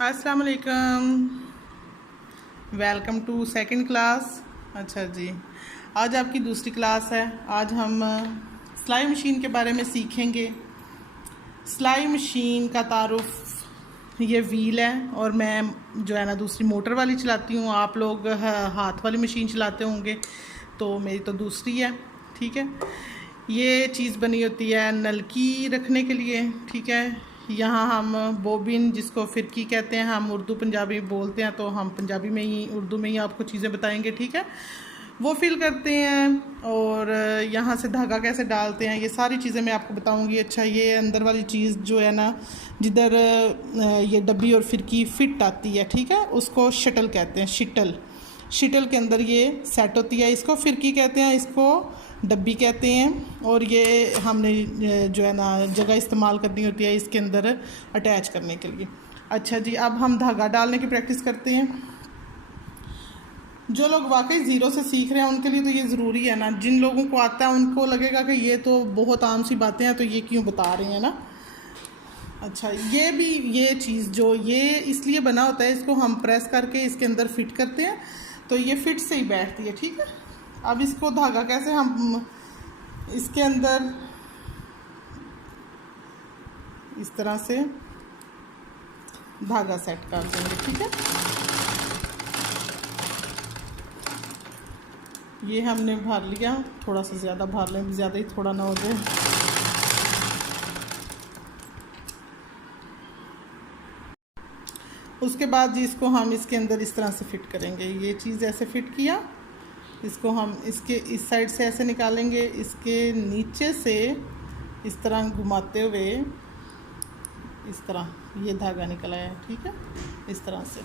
अस्सलाम वालेकुम, welcome to second class. अच्छा जी, आज आपकी दूसरी क्लास है। आज हम सिलाई मशीन के बारे में सीखेंगे। सिलाई मशीन का तारुफ ये व्हील है और मैं जो है ना दूसरी मोटर वाली चलाती हूँ। आप लोग हाथ वाली मशीन चलाते होंगे, तो मेरी तो दूसरी है। ठीक है, ये चीज़ बनी होती है नलकी रखने के लिए। ठीक है, यहाँ हम बोबिन, जिसको फिरकी कहते हैं, हम उर्दू पंजाबी बोलते हैं, तो हम पंजाबी में ही उर्दू में ही आपको चीज़ें बताएंगे। ठीक है, वो फिल करते हैं और यहाँ से धागा कैसे डालते हैं, ये सारी चीज़ें मैं आपको बताऊंगी। अच्छा, ये अंदर वाली चीज़ जो है ना, जिधर ये डब्बी और फिरकी फिट आती है, ठीक है, उसको शटल कहते हैं। शटल के अंदर ये सेट होती है। इसको फिरकी कहते हैं, इसको डब्बी कहते हैं। और ये हमने जो है ना जगह इस्तेमाल करनी होती है इसके अंदर अटैच करने के लिए। अच्छा जी, अब हम धागा डालने की प्रैक्टिस करते हैं। जो लोग वाकई ज़ीरो से सीख रहे हैं उनके लिए तो ये ज़रूरी है ना। जिन लोगों को आता है उनको लगेगा कि ये तो बहुत आम सी बातें हैं, तो ये क्यों बता रहे हैं ना। अच्छा, ये भी ये चीज़ जो ये इसलिए बना होता है, इसको हम प्रेस करके इसके अंदर फिट करते हैं, तो ये फिट से ही बैठती है। ठीक है, अब इसको धागा कैसे हम इसके अंदर इस तरह से धागा सेट कर देंगे। ठीक है, ये हमने भर लिया, थोड़ा सा ज़्यादा भर लें, ज़्यादा ही थोड़ा ना हो जाए। उसके बाद जी इसको हम इसके अंदर इस तरह से फिट करेंगे। ये चीज़ ऐसे फिट किया, इसको हम इसके इस साइड से ऐसे निकालेंगे, इसके नीचे से इस तरह घुमाते हुए इस तरह ये धागा निकल आया। ठीक है, इस तरह से।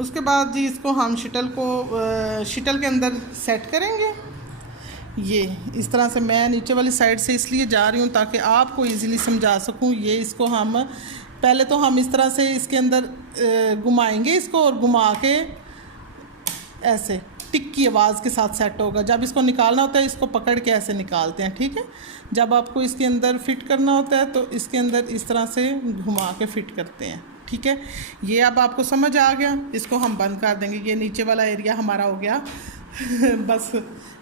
उसके बाद जी इसको हम शटल के अंदर सेट करेंगे। ये इस तरह से मैं नीचे वाली साइड से इसलिए जा रही हूँ ताकि आपको इजीली समझा सकूँ। ये इसको हम पहले तो हम इस तरह से इसके अंदर घुमाएंगे इसको, और घुमा के ऐसे टिक की आवाज़ के साथ सेट होगा। जब इसको निकालना होता है, इसको पकड़ के ऐसे निकालते हैं। ठीक है, जब आपको इसके अंदर फिट करना होता है तो इसके अंदर इस तरह से घुमा के फिट करते हैं। ठीक है, ये अब आपको समझ आ गया। इसको हम बंद कर देंगे। ये नीचे वाला एरिया हमारा हो गया बस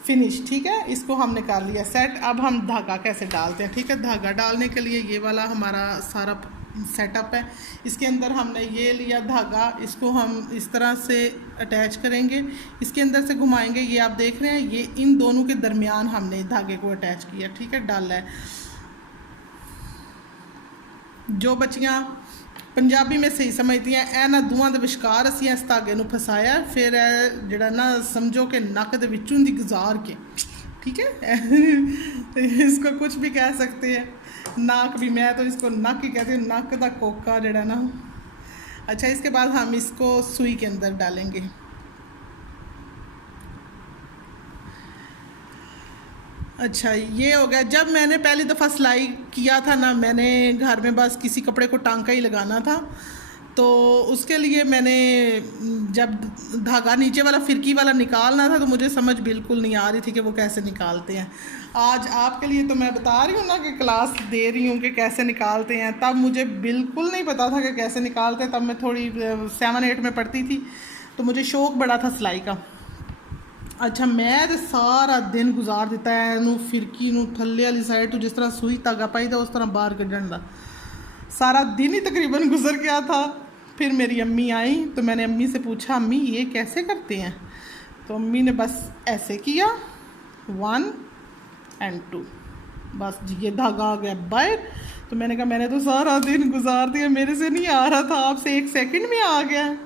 फिनिश। ठीक है, इसको हमने कर लिया सेट। अब हम धागा कैसे डालते हैं। ठीक है, धागा डालने के लिए ये वाला हमारा सारा सेटअप है। इसके अंदर हमने ये लिया धागा, इसको हम इस तरह से अटैच करेंगे, इसके अंदर से घुमाएंगे। ये आप देख रहे हैं, ये इन दोनों के दरमियान हमने धागे को अटैच किया। ठीक है, डाला है। जो बच्चियां पंजाबी में सही समझती हैं, ए ना दूआं दे विचकार असीं इस धागे नूं फसाया, फिर जिहड़ा ना समझो कि नक दे विचों दी गुजार के। ठीक है इसको कुछ भी कह सकते हैं। नाक भी, मैं तो इसको नक ही कहती हूँ, नक का कोका जड़ा ना। अच्छा, इसके बाद हम इसको सुई के अंदर डालेंगे। अच्छा, ये हो गया। जब मैंने पहली दफ़ा सिलाई किया था ना, मैंने घर में बस किसी कपड़े को टांका ही लगाना था, तो उसके लिए मैंने जब धागा नीचे वाला फिरकी वाला निकालना था, तो मुझे समझ बिल्कुल नहीं आ रही थी कि वो कैसे निकालते हैं। आज आपके लिए तो मैं बता रही हूँ ना कि क्लास दे रही हूँ कि कैसे निकालते हैं। तब मुझे बिल्कुल नहीं पता था कि कैसे निकालते हैं। तब मैं थोड़ी 7-8 में पढ़ती थी, तो मुझे शौक़ बड़ा था सिलाई का। अच्छा, मैं तो सारा दिन गुजार दिता है इनू फिरकी नू थल्ले वाली साइड तो जिस तरह सूई धागा पाई था उस तरह बाहर कढ़न का सारा दिन ही तकरीबन गुजर गया था। फिर मेरी अम्मी आई तो मैंने अम्मी से पूछा, अम्मी ये कैसे करते हैं? तो अम्मी ने बस ऐसे किया, 1 और 2, बस ये धागा आ गया बाहर। तो मैंने कहा मैंने तो सारा दिन गुजार दिया, मेरे से नहीं आ रहा था, आपसे 1 सेकंड में आ गया।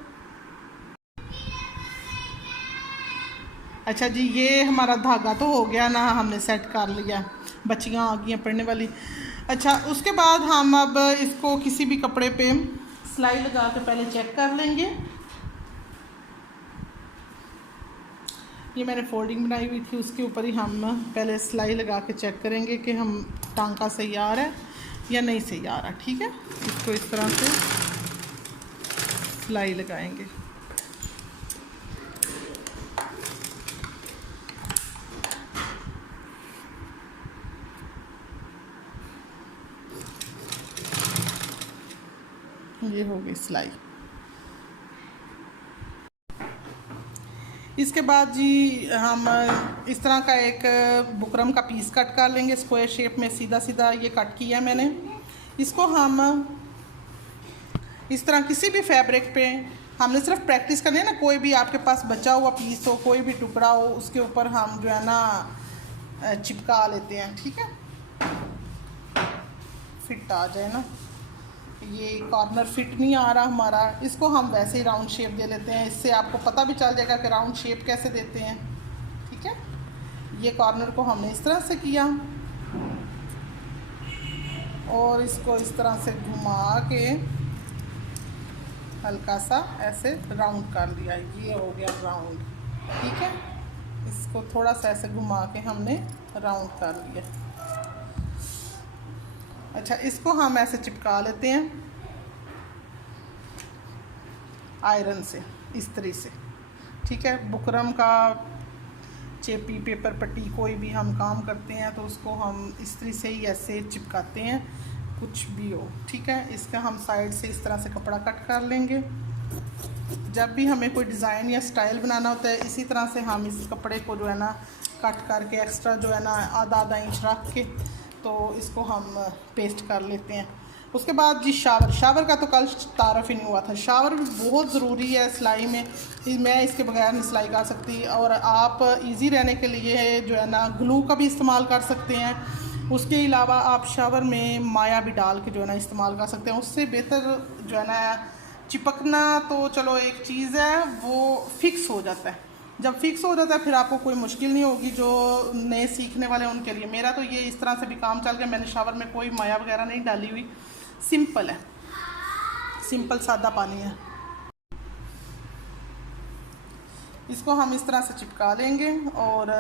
अच्छा जी, ये हमारा धागा तो हो गया ना, हमने सेट कर लिया। बच्चियाँ आ गई हैं पढ़ने वाली। अच्छा, उसके बाद हम अब इसको किसी भी कपड़े पे सिलाई लगा के पहले चेक कर लेंगे। ये मैंने फोल्डिंग बनाई हुई थी, उसके ऊपर ही हम पहले सिलाई लगा के चेक करेंगे कि हम टांका सही आ रहा है या नहीं सही आ रहा। ठीक है, इसको इस तरह से सिलाई लगाएंगे। ये हो गई सिलाई। इसके बाद जी हम इस तरह का एक बुकरम का पीस कट कर लेंगे स्क्वायर शेप में, सीधा सीधा ये कट किया मैंने। इसको हम इस तरह किसी भी फैब्रिक पे हमने सिर्फ प्रैक्टिस करनी है ना, कोई भी आपके पास बचा हुआ पीस हो, कोई भी टुकड़ा हो, उसके ऊपर हम जो है ना चिपका लेते हैं, ठीक है, फिट आ जाए ना। ये कॉर्नर फिट नहीं आ रहा हमारा, इसको हम वैसे ही राउंड शेप दे लेते हैं, इससे आपको पता भी चल जाएगा कि राउंड शेप कैसे देते हैं, ठीक है। ये कॉर्नर को हमने इस तरह से किया और इसको इस तरह से घुमा के हल्का सा ऐसे राउंड कर लिया, ये हो गया राउंड, ठीक है। इसको थोड़ा सा ऐसे घुमा के हमने राउंड कर लिया। अच्छा, इसको हम ऐसे चिपका लेते हैं आयरन से, इस तरह से, ठीक है। बुकरम का चेपी, पेपर पट्टी, कोई भी हम काम करते हैं तो उसको हम इस तरह से ही ऐसे चिपकाते हैं, कुछ भी हो, ठीक है। इसका हम साइड से इस तरह से कपड़ा कट कर लेंगे। जब भी हमें कोई डिज़ाइन या स्टाइल बनाना होता है, इसी तरह से हम इस कपड़े को जो है ना कट करके एक्स्ट्रा जो है ना आधा इंच रख के तो इसको हम पेस्ट कर लेते हैं। उसके बाद जी शावर का तो कल तारफ़ ही नहीं हुआ था। शावर भी बहुत ज़रूरी है सिलाई में, मैं इसके बगैर नहीं सिलाई कर सकती। और आप इजी रहने के लिए जो है ना ग्लू का भी इस्तेमाल कर सकते हैं। उसके अलावा आप शावर में माया भी डाल के जो है ना इस्तेमाल कर सकते हैं, उससे बेहतर जो है ना चिपकना तो चलो एक चीज़ है, वो फिक्स हो जाता है। जब फिक्स हो जाता है फिर आपको कोई मुश्किल नहीं होगी, जो नए सीखने वाले हैं उनके लिए। मेरा तो ये इस तरह से भी काम चल गया, मैंने शावर में कोई माया वगैरह नहीं डाली हुई, सिंपल है, सिंपल सादा पानी है। इसको हम इस तरह से चिपका लेंगे और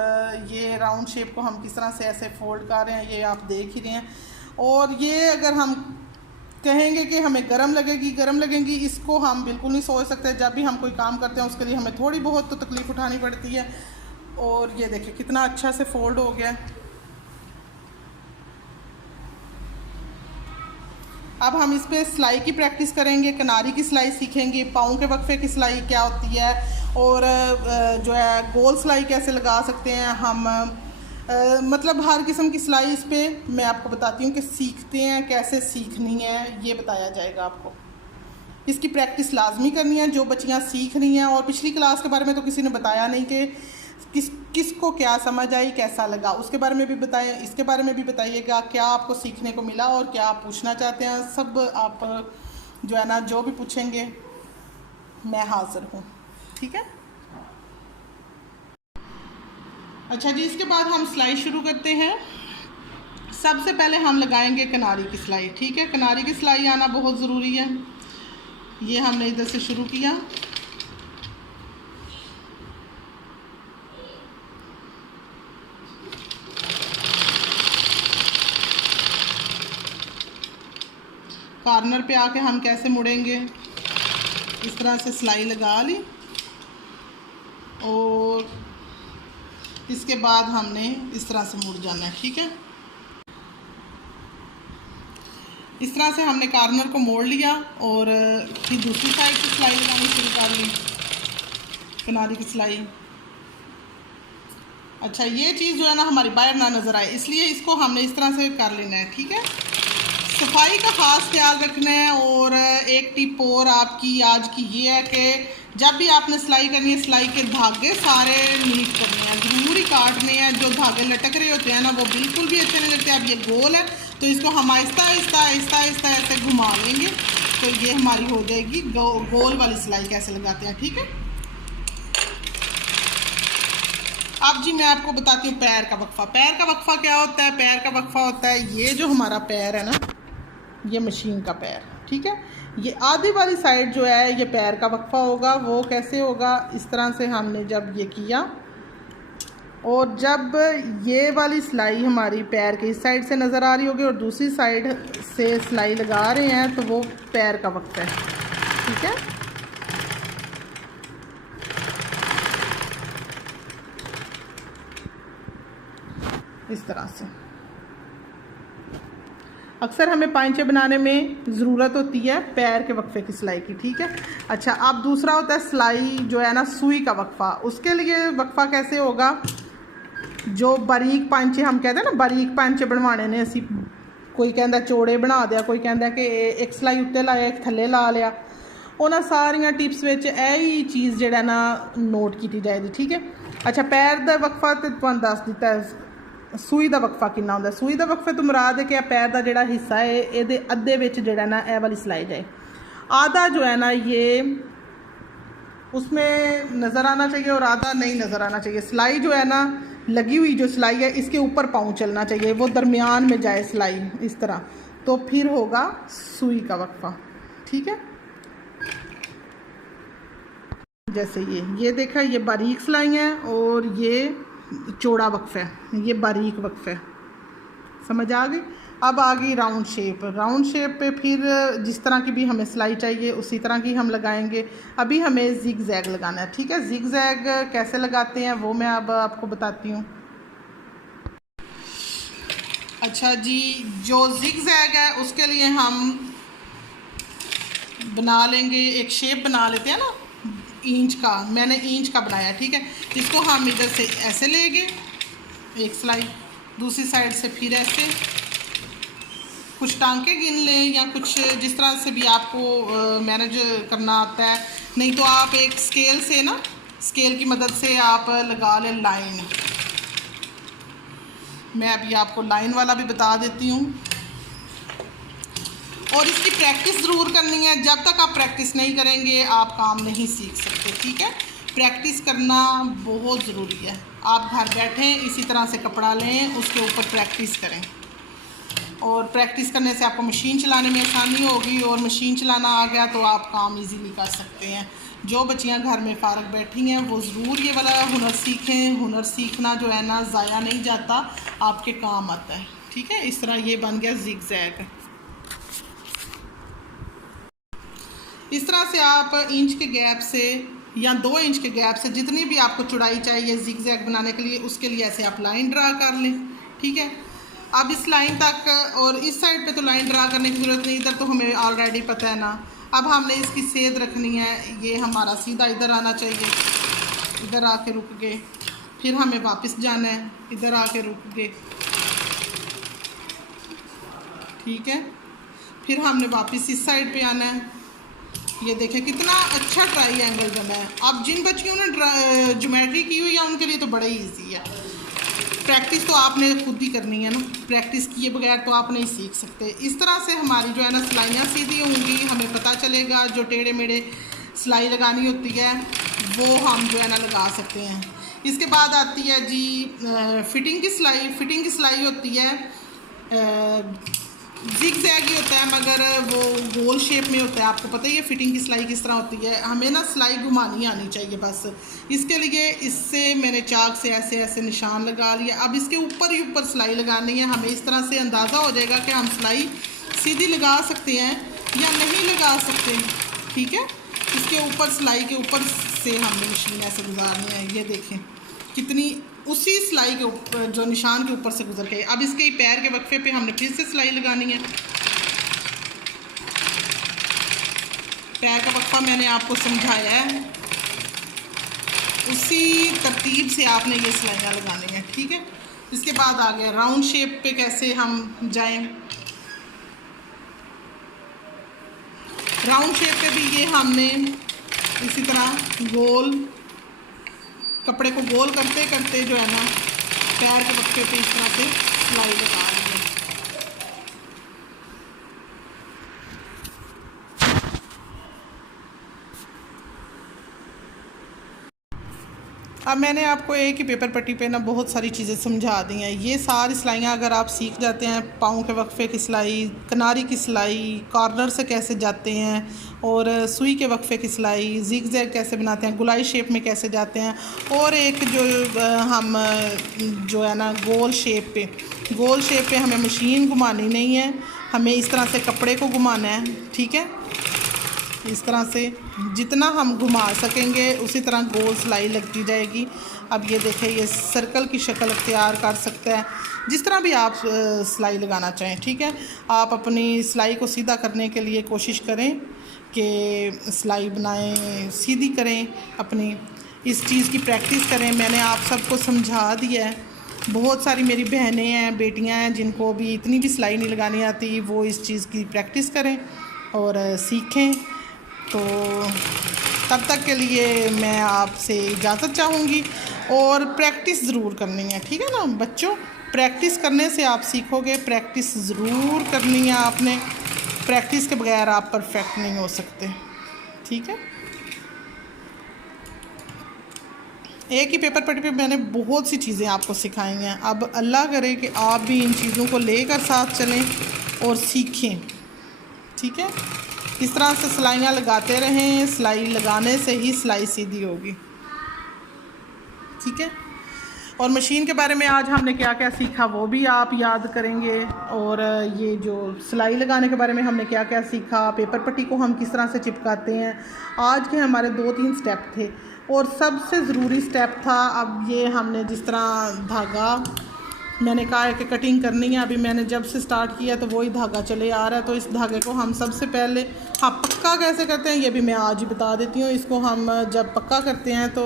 ये राउंड शेप को हम किस तरह से ऐसे फोल्ड कर रहे हैं ये आप देख ही रहे हैं। और ये अगर हम कहेंगे कि हमें गर्म लगेगी, इसको हम बिल्कुल नहीं सोच सकते। जब भी हम कोई काम करते हैं उसके लिए हमें थोड़ी बहुत तो तकलीफ़ उठानी पड़ती है। और ये देखिए कितना अच्छा से फोल्ड हो गया। अब हम इस पर सिलाई की प्रैक्टिस करेंगे, किनारी की सिलाई सीखेंगे, पाँव के वक्फे की सिलाई क्या होती है और जो है गोल सिलाई कैसे लगा सकते हैं हम। मतलब हर किस्म की सिलाई इस पर मैं आपको बताती हूँ कि सीखते हैं कैसे सीखनी है, ये बताया जाएगा आपको। इसकी प्रैक्टिस लाजमी करनी है जो बच्चियाँ सीख रही हैं। और पिछली क्लास के बारे में तो किसी ने बताया नहीं कि किसको क्या समझ आई, कैसा लगा, उसके बारे में भी बताएं, इसके बारे में भी बताइएगा क्या आपको सीखने को मिला और क्या आप पूछना चाहते हैं। सब आप जो है ना जो भी पूछेंगे मैं हाज़िर हूँ, ठीक है। अच्छा जी, इसके बाद हम सिलाई शुरू करते हैं। सबसे पहले हम लगाएंगे किनारी की सिलाई, ठीक है। किनारी की सिलाई आना बहुत ज़रूरी है। ये हमने इधर से शुरू किया, कॉर्नर पे आके हम कैसे मुड़ेंगे, इस तरह से सिलाई लगा ली और इसके बाद हमने इस तरह से मुड़ जाना है, ठीक है। इस तरह से हमने कॉर्नर को मोड़ लिया और फिर दूसरी साइड से सिलाई लगानी शुरू कर ली, किनारी की सिलाई। अच्छा, ये चीज़ जो है ना हमारी बाहर ना नज़र आए, इसलिए इसको हमने इस तरह से कर लेना है, ठीक है। सफाई का ख़ास ख्याल रखना है। और एक टिप और आपकी आज की ये है कि जब भी आपने सिलाई करनी है, सिलाई के धागे सारे नीट करने हैं, ज़रूरी काटने हैं। जो धागे लटक रहे होते हैं ना वो बिल्कुल भी अच्छे नहीं लगते। अब ये गोल है तो इसको हम आहिस्ता आहिस्ता आहिस्ता आहिस्ता ऐसे घुमा लेंगे तो ये हमारी हो जाएगी गोल वाली सिलाई कैसे लगाते हैं, ठीक है। अब जी मैं आपको बताती हूँ पैर का वक्फा। पैर का वक्फा क्या होता है? पैर का वक्फा होता है ये जो हमारा पैर है ना, ये मशीन का पैर, ठीक है। ये आधी वाली साइड जो है ये पैर का वक्फा होगा। वो कैसे होगा? इस तरह से हमने जब ये किया और जब ये वाली सिलाई हमारी पैर की इस साइड से नज़र आ रही होगी और दूसरी साइड से सिलाई लगा रहे हैं तो वो पैर का वक्फा है, ठीक है। इस तरह से अक्सर हमें पाइंचे बनाने में ज़रूरत होती है पैर के वक्फे की सिलाई की, ठीक है। अच्छा, अब दूसरा होता है सिलाई जो है ना सुई का वक्फा। उसके लिए वक्फा कैसे होगा, जो बारीक पांचे हम कहते हैं ना, बारीक पांचे बनवाने ने असी, कोई कहता चौड़े बना दिया, कोई कहता कि एक सिलाई उत्ते लाया एक थल्ले ला लिया, उन्होंने सारिया टिप्स में यही चीज़ जो ना नोट की जाएगी, ठीक है। अच्छा, पैर का वक्फा तो तुहानू दस दिता है, सूई का वक्फा कितना होंगे। सूई का वक्फे तो मुराद है कि पैर का जोड़ा हिस्सा है ये अद्धे विच जोड़ा ना ए वाली सिलाई जाए, आधा जो है ना ये उसमें नज़र आना चाहिए और आधा नहीं नज़र आना चाहिए। सिलाई जो है ना लगी हुई जो सिलाई है इसके ऊपर पाँव चलना चाहिए, वो दरमियान में जाए सिलाई इस तरह, तो फिर होगा सूई का वक्फा, ठीक है। जैसे ये देखा, ये बारीक सिलाई है और ये चौड़ा वक्फा है, ये बारीक वक्फा है, समझ आ गई। अब आ गई राउंड शेप। राउंड शेप पे फिर जिस तरह की भी हमें सिलाई चाहिए उसी तरह की हम लगाएंगे। अभी हमें जिग जैग लगाना है, ठीक है। जिग जैग कैसे लगाते हैं वो मैं अब आपको बताती हूँ। अच्छा जी, जो जिग जैग है उसके लिए हम बना लेंगे, एक शेप बना लेते हैं ना इंच का, मैंने इंच का बनाया, ठीक है। इसको हम इधर से ऐसे लेंगे एक सिलाई, दूसरी साइड से फिर ऐसे, कुछ टांके गिन लें या कुछ जिस तरह से भी आपको मैनेज करना आता है, नहीं तो आप एक स्केल से ना, स्केल की मदद से आप लगा लें लाइन। मैं अभी आपको लाइन वाला भी बता देती हूँ। और इसकी प्रैक्टिस ज़रूर करनी है, जब तक आप प्रैक्टिस नहीं करेंगे आप काम नहीं सीख सकते, ठीक है। प्रैक्टिस करना बहुत ज़रूरी है। आप घर बैठें इसी तरह से कपड़ा लें, उसके ऊपर प्रैक्टिस करें, और प्रैक्टिस करने से आपको मशीन चलाने में आसानी होगी, और मशीन चलाना आ गया तो आप काम इजीली कर सकते हैं। जो बच्चियां घर में फ़ारग बैठी हैं वो ज़रूर ये वाला हुनर सीखें। हुनर सीखना जो है ना ज़ाया नहीं जाता, आपके काम आता है, ठीक है। इस तरह ये बन गया जिग जैग। इस तरह से आप इंच के गैप से या 2 इंच के गैप से जितनी भी आपको चौड़ाई चाहिए जिग जैग बनाने के लिए, उसके लिए ऐसे आप लाइन ड्रा कर लें, ठीक है। अब इस लाइन तक, और इस साइड पे तो लाइन ड्रा करने की ज़रूरत नहीं, इधर तो हमें ऑलरेडी पता है ना। अब हमने इसकी सेध रखनी है, ये हमारा सीधा इधर आना चाहिए, इधर आके रुक गए, फिर हमें वापस जाना है, इधर आके रुक गए, ठीक है। फिर हमने वापस इस साइड पे आना है। ये देखिए कितना अच्छा ट्रायंगल बना है। अब जिन बच्चियों ने ज्योमेट्री की हुई है उनके लिए तो बड़ा ही ईजी है। प्रैक्टिस तो आपने खुद ही करनी है ना, प्रैक्टिस किए बगैर तो आप नहीं सीख सकते। इस तरह से हमारी जो है ना सिलाइयाँ सीधी होंगी, हमें पता चलेगा। जो टेढ़े मेढ़े सिलाई लगानी होती है वो हम जो है ना लगा सकते हैं। इसके बाद आती है जी फिटिंग की सिलाई। फिटिंग की सिलाई होती है जिग जैग ही होता है, मगर वो गोल शेप में होता है। आपको पता ही है फिटिंग की सिलाई किस तरह होती है। हमें ना सिलाई घुमानी आनी चाहिए बस। इसके लिए इससे मैंने चाक से ऐसे ऐसे निशान लगा लिया। अब इसके ऊपर ही ऊपर सिलाई लगानी है। हमें इस तरह से अंदाज़ा हो जाएगा कि हम सिलाई सीधी लगा सकते हैं या नहीं लगा सकते, ठीक है। इसके ऊपर सिलाई के ऊपर से हमने मशीन ऐसे गुजारनी है। ये देखें कितनी उसी सिलाई के ऊपर, जो निशान के ऊपर से गुजर गए। अब इसके पैर के वक्फे पे हमने फिर से सिलाई लगानी है। पैर का वक्फा मैंने आपको समझाया है, उसी तरतीब से आपने ये सिलाइयाँ लगानी है, ठीक है। इसके बाद आ गया राउंड शेप पे कैसे हम जाएं। राउंड शेप पे भी ये हमने इसी तरह गोल, कपड़े को गोल करते करते जो है ना पैर के वक्फे पे इस तरह से सिलाई लगा दी है। अब मैंने आपको एक ही पेपर पट्टी पे ना बहुत सारी चीज़ें समझा दी हैं। ये सारी सिलाइयाँ अगर आप सीख जाते हैं, पाँव के वक्फे की सिलाई, किनारी की सिलाई, कॉर्नर से कैसे जाते हैं, और सुई के वक्फे की सिलाई, जिग जैग कैसे बनाते हैं, गुलाई शेप में कैसे जाते हैं, और एक जो हम जो है ना गोल शेप पे हमें मशीन घुमानी नहीं है, हमें इस तरह से कपड़े को घुमाना है, ठीक है। इस तरह से जितना हम घुमा सकेंगे उसी तरह गोल सिलाई लगती जाएगी। अब ये देखें, ये सर्कल की शक्ल अख्तियार कर सकता है। जिस तरह भी आप सिलाई लगाना चाहें, ठीक है। आप अपनी सिलाई को सीधा करने के लिए कोशिश करें कि सिलाई बनाएं, सीधी करें, अपनी इस चीज़ की प्रैक्टिस करें। मैंने आप सबको समझा दिया है। बहुत सारी मेरी बहनें हैं, बेटियां हैं जिनको भी इतनी भी सिलाई नहीं लगानी आती, वो इस चीज़ की प्रैक्टिस करें और सीखें। तो तब तक के लिए मैं आपसे इजाज़त चाहूँगी, और प्रैक्टिस ज़रूर करनी है, ठीक है ना बच्चों। प्रैक्टिस करने से आप सीखोगे, प्रैक्टिस ज़रूर करनी है आपने। प्रैक्टिस के बगैर आप परफेक्ट नहीं हो सकते, ठीक है। एक ही पेपर पट्टी पे मैंने बहुत सी चीज़ें आपको सिखाई हैं। अब अल्लाह करे कि आप भी इन चीज़ों को लेकर साथ चलें और सीखें, ठीक है। इस तरह से सिलाइयाँ लगाते रहें, सिलाई लगाने से ही सिलाई सीधी होगी, ठीक है। और मशीन के बारे में आज हमने क्या क्या सीखा वो भी आप याद करेंगे, और ये जो सिलाई लगाने के बारे में हमने क्या क्या सीखा, पेपर पट्टी को हम किस तरह से चिपकाते हैं। आज के हमारे 2-3 स्टेप थे, और सबसे ज़रूरी स्टेप था अब ये हमने जिस तरह धागा, मैंने कहा है कि कटिंग करनी है। अभी मैंने जब से स्टार्ट किया तो वही धागा चले आ रहा है। तो इस धागे को हम सबसे पहले, हाँ, पक्का कैसे करते हैं ये भी मैं आज ही बता देती हूँ। इसको हम जब पक्का करते हैं तो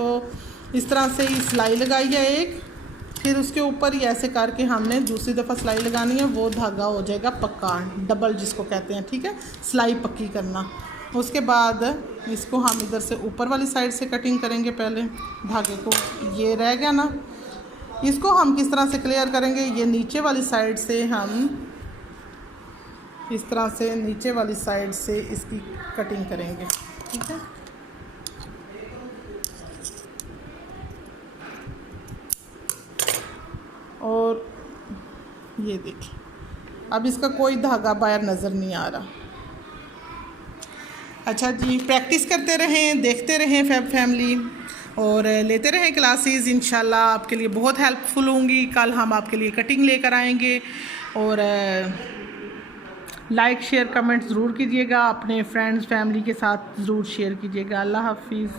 इस तरह से ही सिलाई लगाई है एक, फिर उसके ऊपर ही ऐसे करके हमने दूसरी दफ़ा सिलाई लगानी है, वो धागा हो जाएगा पक्का, डबल जिसको कहते हैं, ठीक है, सिलाई पक्की करना। उसके बाद इसको हम इधर से ऊपर वाली साइड से कटिंग करेंगे पहले धागे को। ये रह गया ना, इसको हम किस तरह से क्लियर करेंगे, ये नीचे वाली साइड से हम इस तरह से नीचे वाली साइड से इसकी कटिंग करेंगे, ठीक है। और ये देखिए, अब इसका कोई धागा बाहर नज़र नहीं आ रहा। अच्छा जी, प्रैक्टिस करते रहें, देखते रहें फैब फैमिली, और लेते रहें क्लासेस। इंशाल्लाह आपके लिए बहुत हेल्पफुल होंगी। कल हम आपके लिए कटिंग लेकर आएंगे, और लाइक शेयर कमेंट ज़रूर कीजिएगा, अपने फ्रेंड्स फैमिली के साथ ज़रूर शेयर कीजिएगा। अल्लाह हाफिज़।